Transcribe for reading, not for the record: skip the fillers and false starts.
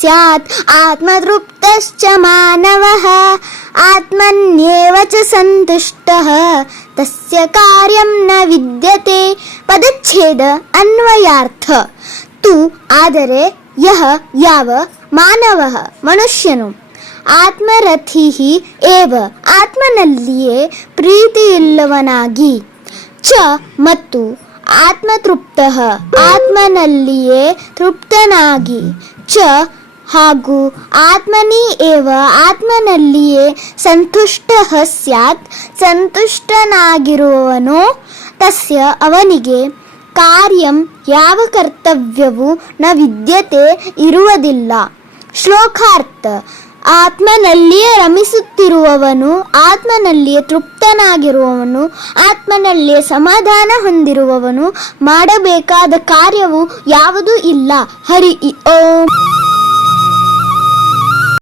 ಸ್ಯಾತ್ ಆತ್ಮತೃಪ್ತಶ್ಚ ಮಾನವಃ ಆತ್ಮನ್ಯೇವ ಚ ಸಂತುಷ್ಟಃ ತಸ್ಯ ಕಾರ್ಯಂ ನ ವಿದ್ಯತೆ. ಪದಚ್ಛೇದ ಅನ್ವಯಾರ್ಥ. ತು ಆದರೆ ಯಹ ಯಾವ, ಮಾನವಃ ಮನುಷ್ಯನು, ಆತ್ಮರಥಿ ಏವ ಆತ್ಮನಲ್ಲಿಯೇ ಪ್ರೀತಿಯುಳ್ಳವನಾಗಿ, ಚ ಮತ್ತು ಆತ್ಮತೃಪ್ತಃ ಆತ್ಮನಲ್ಲಿಯೇ ತೃಪ್ತನಾಗಿ, ಚ ಹಾಗೂ ಆತ್ಮನಿ ಏವ ಆತ್ಮನಲ್ಲಿಯೇ ಸಂತುಷ್ಟಃ ಸ್ಯಾತ್ ಸಂತುಷ್ಟನಾಗಿರುವವನು, ತಸ್ಯ ಅವನಿಗೆ ಕಾರ್ಯಂ ಯಾವ ಕರ್ತವ್ಯವೂ ನ ವಿದ್ಯತೆ ಇರುವುದಿಲ್ಲ. ಶ್ಲೋಕಾರ್ಥ. ಆತ್ಮನಲ್ಲಿಯೇ ರಮಿಸುತ್ತಿರುವವನು, ಆತ್ಮನಲ್ಲಿಯೇ ತೃಪ್ತನಾಗಿರುವವನು, ಆತ್ಮನಲ್ಲಿಯೇ ಸಮಾಧಾನ ಹೊಂದಿರುವವನು ಮಾಡಬೇಕಾದ ಕಾರ್ಯವು ಯಾವುದೂ ಇಲ್ಲ. ಹರಿ ಓಂ.